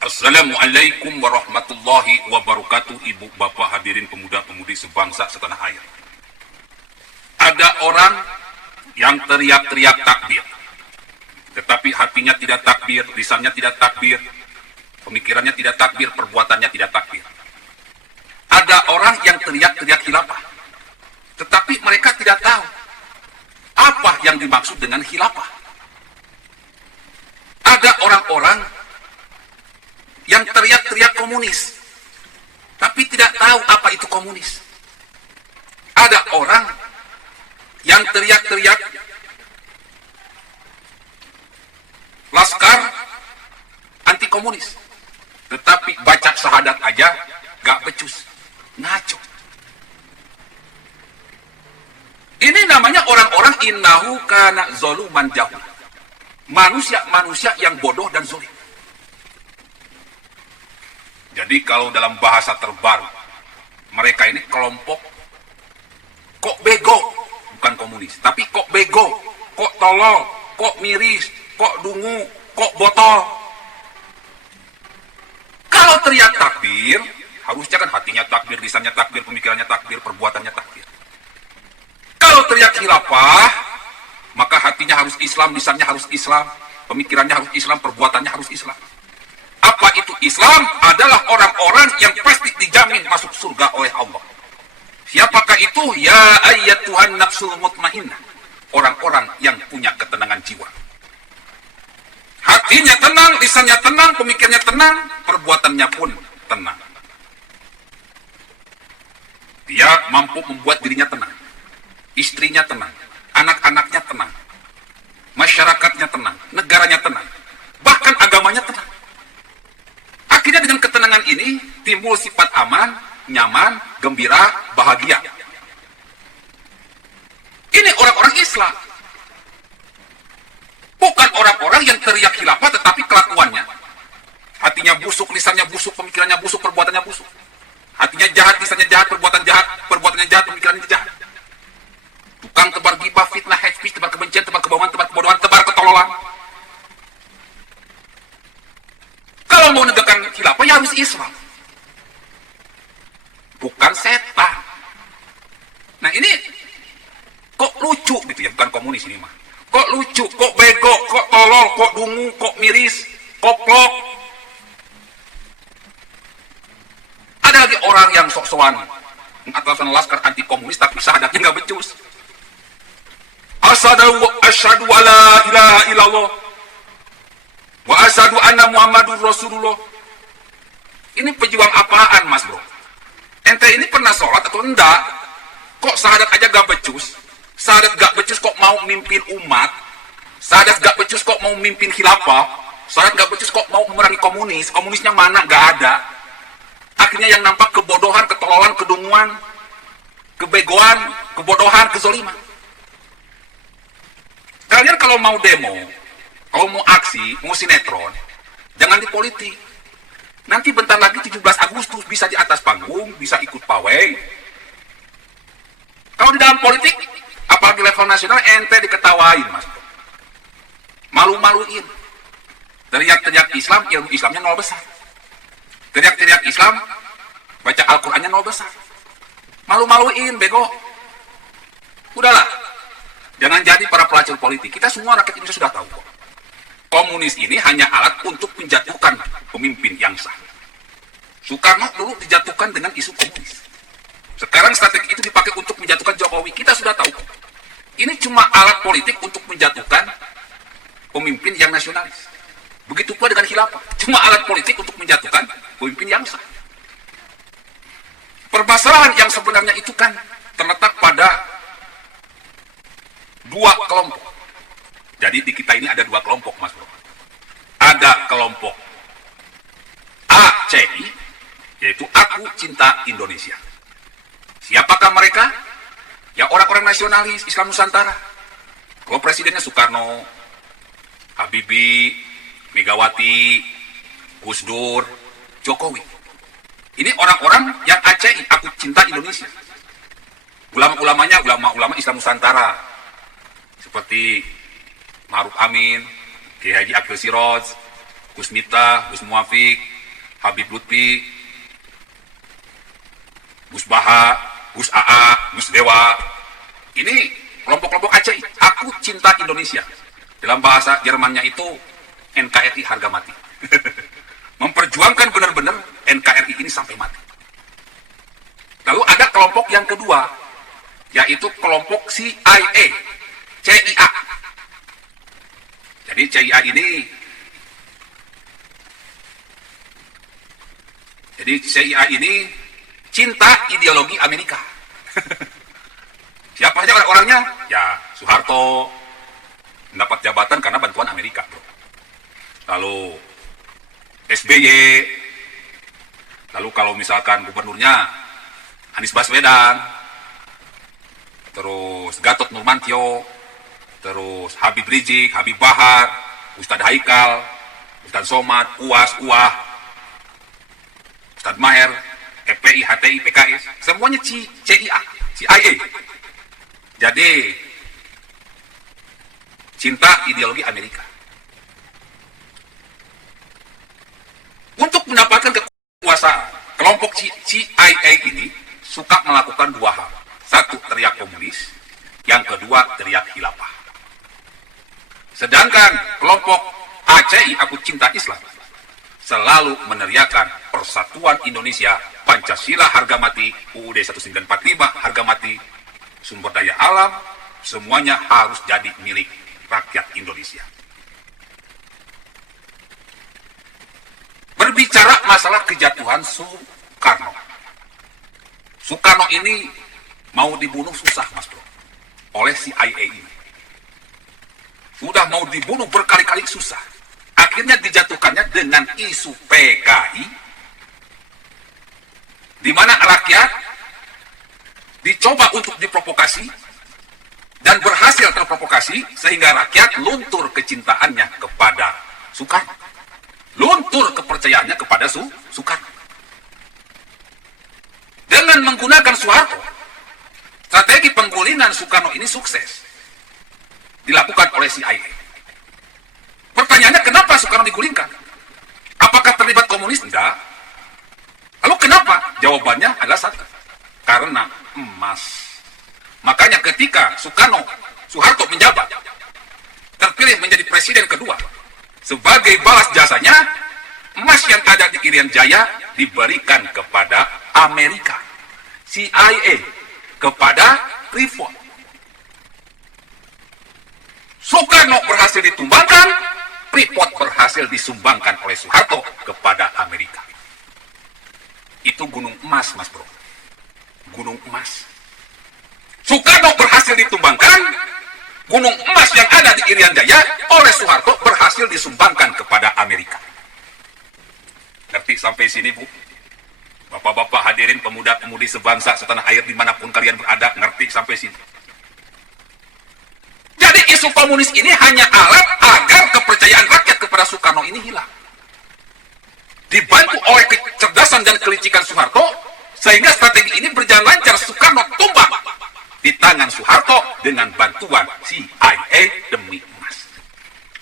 Assalamualaikum warahmatullahi wabarakatuh. Ibu bapak hadirin pemuda-pemudi sebangsa setanah air. Ada orang yang teriak-teriak takbir, tetapi hatinya tidak takbir, lisannya tidak takbir, pemikirannya tidak takbir, perbuatannya tidak takbir. Ada orang yang teriak-teriak khilafah, tetapi mereka tidak tahu apa yang dimaksud dengan khilafah. Ada orang-orang yang teriak-teriak komunis, tapi tidak tahu apa itu komunis. Ada orang yang teriak-teriak laskar anti komunis, tetapi baca syahadat aja gak becus, ngaco. Ini namanya orang-orang innahu kana zoluman jahul. Manusia-manusia yang bodoh dan zolim. Jadi kalau dalam bahasa terbaru, mereka ini kelompok kok bego, bukan komunis, tapi kok bego, kok tolol, kok miris, kok dungu, kok botol. Kalau teriak takbir, harusnya kan hatinya takbir, lisannya takbir, pemikirannya takbir, perbuatannya takbir. Kalau teriak khilafah, maka hatinya harus Islam, lisannya harus Islam, pemikirannya harus Islam, perbuatannya harus Islam. Apa itu Islam? Adalah orang-orang yang pasti dijamin masuk surga oleh Allah. Siapakah itu? Ya ayyatuhan nafsul mutmainnah. Orang-orang yang punya ketenangan jiwa. Hatinya tenang, lisannya tenang, pemikirannya tenang, perbuatannya pun tenang. Dia mampu membuat dirinya tenang. Istrinya tenang, anak-anaknya tenang, masyarakatnya tenang, negaranya tenang, bahkan agamanya tenang. Akhirnya dengan ketenangan ini timbul sifat aman, nyaman, gembira, bahagia. Ini orang-orang Islam. Bukan orang-orang yang teriak khilafah tetapi kelakuannya. Hatinya busuk, lisannya busuk, pemikirannya busuk, perbuatannya busuk. Hatinya jahat, lisannya jahat, perbuatannya jahat, pemikirannya jahat. Tukang tebar gibah, fitnah, hate speech, tebar kebencian, tebar kebohongan, tebar kebodohan, tebar ketololan. Kalau mau negakkan khilafah ya harus Islam, bukan setan. Nah ini kok lucu gitu ya, bukan komunis ini mah. Kok lucu, kok bego, kok tolol, kok dungu, kok miris, koplok. Ada lagi orang yang sok-sokan mengataskan laskar anti komunis tapi syahadatnya nggak becus. Asyhadu alla ilaha illallah wa asyhadu anna Muhammadur Rasulullah. Ini pejuang apaan, Mas Bro? Ente ini pernah sholat atau enggak? Kok syahadat aja gak becus? Syahadat gak becus kok mau mimpin umat? Syahadat gak becus kok mau mimpin khilafah? Syahadat gak becus kok mau memerangi komunis? Komunisnya mana? Gak ada. Akhirnya yang nampak kebodohan, ketololan, kedunguan, kebegoan, kebodohan, kezoliman. Kalian kalau mau demo, kalau mau aksi, mau sinetron, jangan di politik. Nanti bentar lagi 17 Agustus bisa di atas panggung, bisa ikut pawai. Kalau di dalam politik, apalagi level nasional, ente diketawain, Mas. Malu-maluin. Teriak-teriak Islam, ilmu Islamnya nol besar. Teriak-teriak Islam, baca Al-Qur'annya nol besar. Malu-maluin, bego. Udahlah. Jangan jadi para pelacur politik. Kita semua rakyat Indonesia sudah tahu kok. Komunis ini hanya alat untuk menjatuhkan pemimpin yang sah. Soekarno dulu dijatuhkan dengan isu komunis. Sekarang strategi itu dipakai untuk menjatuhkan Jokowi. Kita sudah tahu. Ini cuma alat politik untuk menjatuhkan pemimpin yang nasionalis. Begitu pula dengan khilafah. Cuma alat politik untuk menjatuhkan pemimpin yang sah. Permasalahan yang sebenarnya itu kan terletak pada dua kelompok. Jadi di kita ini ada dua kelompok, Mas Bro. Ada kelompok ACI, yaitu Aku Cinta Indonesia. Siapakah mereka? Ya orang-orang nasionalis Islam Nusantara. Kalau presidennya Soekarno, Habibie, Megawati, Gus Dur, Jokowi. Ini orang-orang yang ACI, Aku Cinta Indonesia. Ulama-ulamanya ulama-ulama Islam Nusantara. Seperti Ma'ruf Amin, Kiai Haji Akil Siroj, Gus Miftah, Gus Muafiq, Habib Lutfi, Gus Baha, Gus AA, Gus Dewa. Ini kelompok-kelompok ACI. Aku cinta Indonesia. Dalam bahasa Jermannya itu NKRI harga mati. Memperjuangkan benar-benar NKRI ini sampai mati. Lalu ada kelompok yang kedua, yaitu kelompok CIA, CIA. Jadi CIA ini cinta ideologi Amerika. Siapa saja orang-orangnya? Ya, Soeharto mendapat jabatan karena bantuan Amerika, bro. Lalu SBY, lalu kalau misalkan gubernurnya Anies Baswedan, terus Gatot Nurmantio, terus Habib Rizik, Habib Bahar, Ustadz Haikal, Ustadz Somad, UAS, UAH, Ustadz Maher, FPI, HTI, PKS, semuanya CIA. Jadi, cinta ideologi Amerika. Untuk mendapatkan kekuasaan, kelompok CIA ini suka melakukan dua hal. Satu, teriak komunis. Yang kedua, teriak khilafah. Sedangkan kelompok ACI, aku cinta Islam, selalu meneriakan persatuan Indonesia, Pancasila harga mati, UUD 1945 harga mati, sumber daya alam, semuanya harus jadi milik rakyat Indonesia. Berbicara masalah kejatuhan Soekarno. Soekarno ini mau dibunuh susah, Mas Bro, oleh CIA ini. Sudah mau dibunuh berkali-kali susah. Akhirnya dijatuhkannya dengan isu PKI, di mana rakyat dicoba untuk diprovokasi dan berhasil terprovokasi sehingga rakyat luntur kecintaannya kepada Soekarno, luntur kepercayaannya kepada Soekarno. Dengan menggunakan Soeharto, strategi penggulingan Soekarno ini sukses dilakukan oleh CIA. Pertanyaannya, kenapa Soekarno digulingkan? Apakah terlibat komunis? Tidak. Lalu kenapa? Jawabannya adalah satu. Karena emas. Makanya ketika Soeharto menjabat, terpilih menjadi presiden kedua, sebagai balas jasanya, emas yang ada di Irian Jaya diberikan kepada Amerika. CIA kepada Freeport. Soekarno berhasil ditumbangkan, Freeport berhasil disumbangkan oleh Soeharto kepada Amerika. Itu gunung emas, Mas Bro. Gunung emas. Soekarno berhasil ditumbangkan, gunung emas yang ada di Irian Jaya oleh Soeharto berhasil disumbangkan kepada Amerika. Ngerti sampai sini, Bu? Bapak-bapak hadirin, pemuda-pemudi sebangsa setanah air dimanapun kalian berada, ngerti sampai sini? Jadi isu komunis ini hanya alat agar kepercayaan rakyat kepada Soekarno ini hilang. Dibantu oleh kecerdasan dan kelicikan Soeharto, sehingga strategi ini berjalan lancar. Soekarno tumbang di tangan Soeharto dengan bantuan CIA demi emas.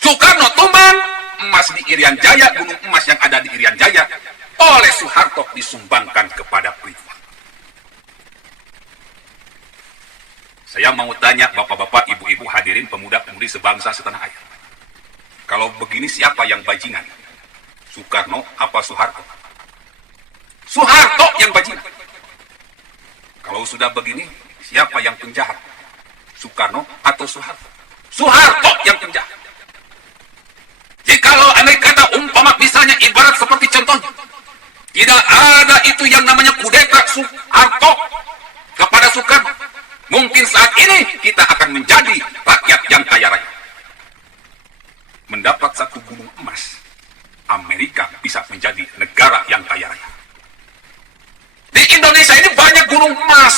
Soekarno tumbang, emas di Irian Jaya, gunung emas yang ada di Irian Jaya, oleh Soeharto disumbangkan kepada Freeport. Saya mau tanya bapak-bapak, ibu-ibu hadirin, pemuda-pemudi sebangsa setanah air. Kalau begini siapa yang bajingan? Soekarno apa Soeharto? Soeharto yang bajingan. Kalau sudah begini, siapa yang penjahat? Soekarno atau Soeharto? Soeharto yang penjahat. Jikalau andai kata umpama misalnya ibarat seperti contohnya, tidak ada itu yang namanya kudeta Soeharto kepada Soekarno, mungkin saat ini kita akan menjadi rakyat yang kaya raya. Mendapat satu gunung emas, Amerika bisa menjadi negara yang kaya raya. Di Indonesia ini banyak gunung emas,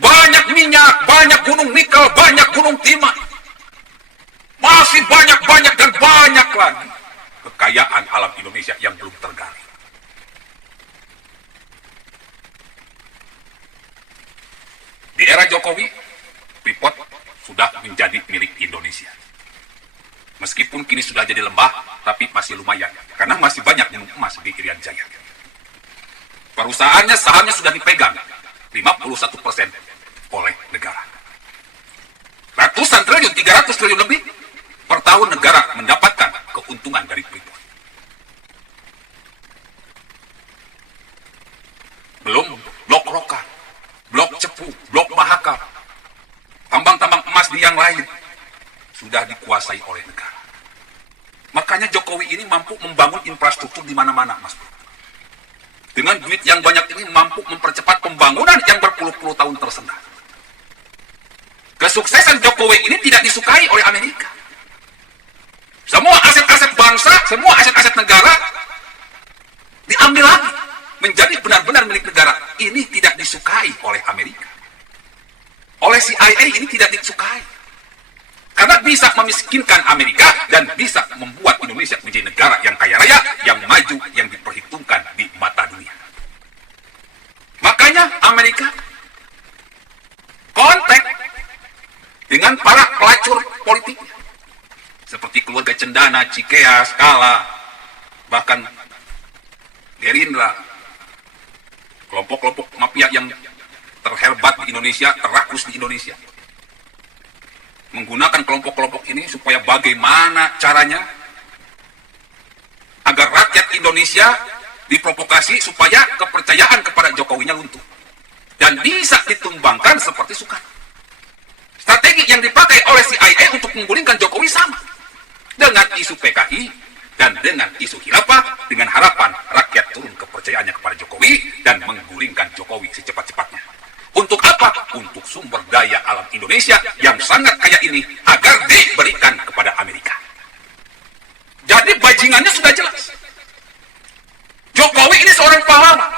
banyak minyak, banyak gunung nikel, banyak gunung timah. Masih banyak dan banyak lagi kekayaan alam Indonesia yang belum tergali. Di era Jokowi, Freeport sudah menjadi milik Indonesia. Meskipun kini sudah jadi lembah, tapi masih lumayan, karena masih banyak yang emas di Irian Jaya. Perusahaannya, sahamnya sudah dipegang 51% oleh negara. Ratusan triliun, 300 triliun lebih per tahun negara mendapatkan keuntungan dari Freeport. Belum blok Rokan, blok Cepu, blok Mahakam, tambang-tambang emas di yang lain sudah dikuasai oleh negara. Makanya Jokowi ini mampu membangun infrastruktur di mana-mana, Mas. Dengan duit yang banyak ini mampu mempercepat pembangunan yang berpuluh-puluh tahun tersendat. Kesuksesan Jokowi ini tidak disukai oleh Amerika. Semua aset-aset bangsa, semua aset-aset negara diambil lagi menjadi benar-benar milik negara. Ini tidak disukai oleh Amerika. Oleh CIA ini tidak disukai. Karena bisa memiskinkan Amerika dan bisa membuat Indonesia menjadi negara yang kaya raya, yang maju, yang diperhitungkan di mata dunia. Makanya Amerika kontak dengan para pelacur politik seperti keluarga Cendana, Cikeas, Kala, bahkan Gerindra, kelompok-kelompok mafia yang terhebat di Indonesia, terakus di Indonesia, menggunakan kelompok-kelompok ini supaya bagaimana caranya agar rakyat Indonesia diprovokasi supaya kepercayaan kepada Jokowinya luntur dan bisa ditumbangkan seperti Soekarno. Strategi yang dipakai oleh CIA untuk menggulingkan Jokowi sama dengan isu PKI dan dengan isu khilafah, dengan harapan rakyat turun kepercayaannya kepada Jokowi dan menggulingkan Jokowi secepat-cepatnya. Untuk apa? Untuk sumber daya alam Indonesia yang sangat kaya ini agar diberikan kepada Amerika. Jadi bajingannya sudah jelas. Jokowi ini seorang pahlawan,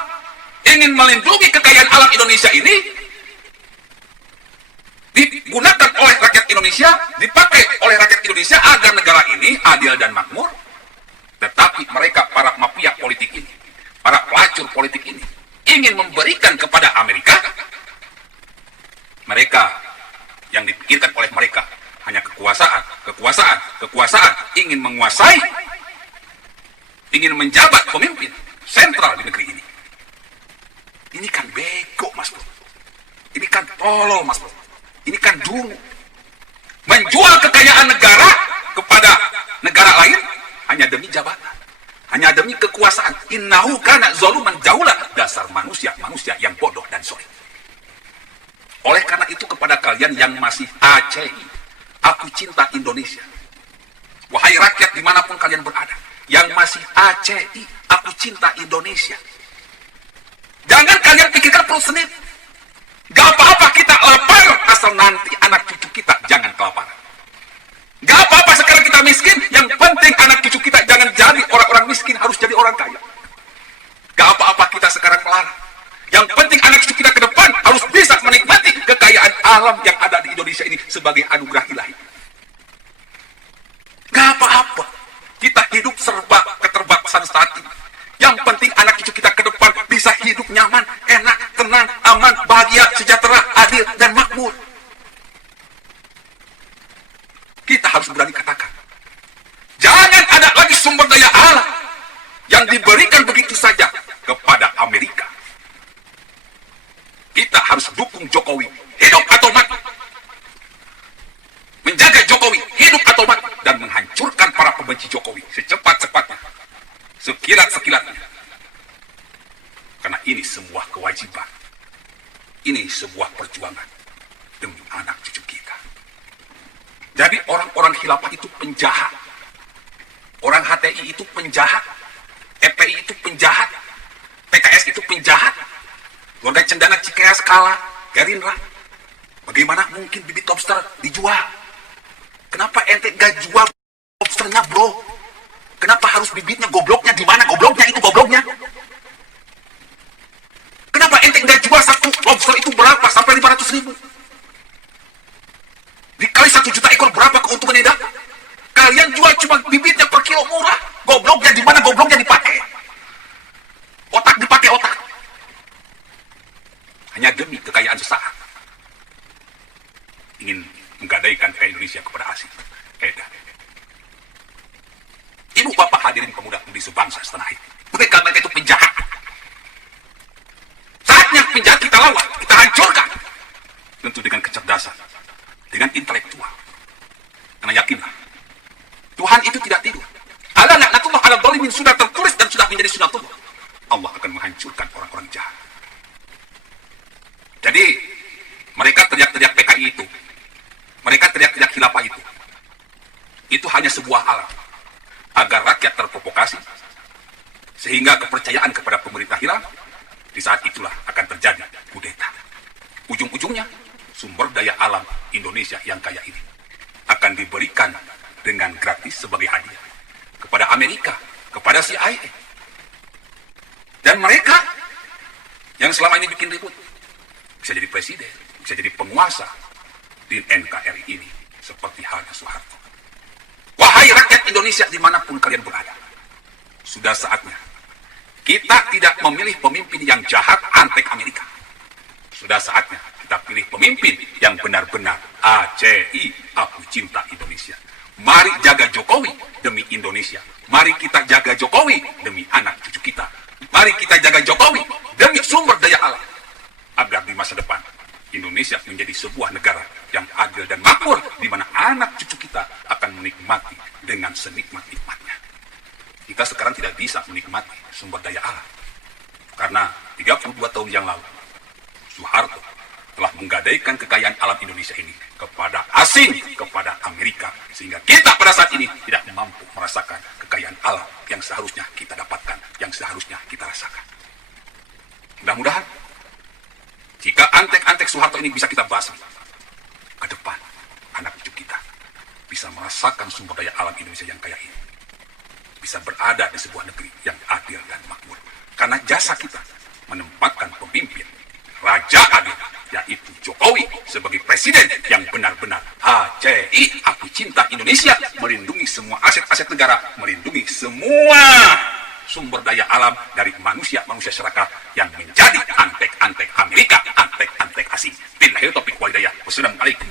ingin melindungi kekayaan alam Indonesia ini, digunakan oleh rakyat Indonesia, dipakai oleh rakyat Indonesia agar negara ini adil dan makmur. Tetapi mereka, para mafia politik ini, para pelacur politik ini, ingin memberikan kepada Amerika. Mereka yang dipikirkan oleh mereka hanya kekuasaan, kekuasaan, kekuasaan, ingin menguasai, ingin menjabat pemimpin sentral di negeri ini. Ini kan bego, Mas Bro. Ini kan tolol, Mas Bro. Ini kan dungu. Menjual kekayaan negara kepada negara lain hanya demi jabatan, hanya demi kekuasaan. Innahu kana zaluman jahula, dasar manusia yang bodoh dan solim. Oleh karena itu kepada kalian yang masih ACI, aku cinta Indonesia. Wahai rakyat dimanapun kalian berada, yang masih ACI, aku cinta Indonesia. Jangan kalian pikirkan perut sendiri. Gak apa-apa kita lapar, asal nanti anak cucu kita jangan kelaparan. Gak apa-apa sekarang kita miskin, yang penting anak cucu kita jangan jadi orang-orang miskin, harus jadi orang kaya. Gak apa-apa kita sekarang melarang. Yang penting anak cucu kita ke depan harus bisa menikmati kekayaan alam yang ada di Indonesia ini sebagai anugerah ilahi. Gak apa-apa kita hidup serba keterbatasan saat ini. Yang penting anak cucu kita ke depan bisa hidup nyaman, enak, tenang, aman, bahagia, sejahtera, adil, dan makmur. Kita harus berani katakan, jangan ada lagi sumber daya alam yang diberikan begitu saja kepada Amerika. Kita harus dukung Jokowi, hidup atau mati. Menjaga Jokowi, hidup atau mati. Dan menghancurkan para pembenci Jokowi secepat-cepatnya, sekilat-sekilatnya. Karena ini sebuah kewajiban. Ini sebuah perjuangan demi anak cucu kita. Jadi orang-orang khilafah itu penjahat. Orang HTI itu penjahat. FPI itu penjahat. PKS itu penjahat. Keluarga Cendana, Cikeas, Kala, Gerindra. Bagaimana mungkin bibit lobster dijual? Kenapa ente gak jual lobsternya, bro? Kenapa harus bibitnya? Gobloknya di mana? Gobloknya itu gobloknya. Kenapa ente gak jual satu lobster itu berapa? Sampai 500.000. Dikali 1 juta ekor berapa keuntungannya dapat? Kalian jual cuma bibitnya per kilo murah. Gobloknya di mana? Gobloknya dipakai. Otak dipakai otak. Hanya demi kekayaan sesaat. Ingin menggadaikan kekayaan Indonesia kepada asing. Ibu bapak sebangsa setanah air. Mereka itu penjahat. Saatnya penjahat kita lawan, kita hancurkan. Tentu dengan kecerdasan, dengan intelektual. Karena yakinlah, Tuhan itu tidak tidur. Ala laknatullah ala dzalimin sudah tertulis dan sudah menjadi sunatullah. Allah akan menghancurkan orang-orang jahat. Jadi, mereka teriak-teriak PKI itu, mereka teriak-teriak khilafah itu hanya sebuah alat agar rakyat terprovokasi, sehingga kepercayaan kepada pemerintah hilang. Di saat itulah akan terjadi kudeta. Ujung-ujungnya, sumber daya alam Indonesia yang kaya ini akan diberikan dengan gratis sebagai hadiah kepada Amerika, kepada CIA. Dan mereka yang selama ini bikin ribut bisa jadi presiden, bisa jadi penguasa di NKRI ini seperti halnya Soeharto. Wahai rakyat Indonesia dimanapun kalian berada, sudah saatnya kita tidak memilih pemimpin yang jahat antek Amerika. Sudah saatnya kita pilih pemimpin yang benar-benar ACI, aku cinta Indonesia. Mari jaga Jokowi demi Indonesia. Mari kita jaga Jokowi demi anak cucu kita. Mari kita jaga Jokowi demi sumber daya alam. Agar di masa depan Indonesia menjadi sebuah negara yang adil dan makmur, di mana anak cucu kita akan menikmati dengan senikmat-nikmatnya. Kita sekarang tidak bisa menikmati sumber daya alam. Karena 32 tahun yang lalu, Soeharto telah menggadaikan kekayaan alam Indonesia ini kepada asing, kepada Amerika. Sehingga kita pada saat ini tidak mampu merasakan kekayaan alam yang seharusnya kita dapatkan, yang seharusnya kita rasakan. Mudah-mudahan, jika antek-antek Soeharto ini bisa kita basmi, ke depan anak cucu kita bisa merasakan sumber daya alam Indonesia yang kaya ini. Bisa berada di sebuah negeri yang adil dan makmur. Karena jasa kita menempatkan pemimpin Raja Adil, yaitu Jokowi sebagai presiden yang benar-benar HCI, aku cinta Indonesia, melindungi semua aset-aset negara, melindungi semua sumber daya alam dari manusia-manusia serakah yang menjadi antek-antek Amerika, antek-antek asing. Billahi taufiq wal hidayah. Wassalamualaikum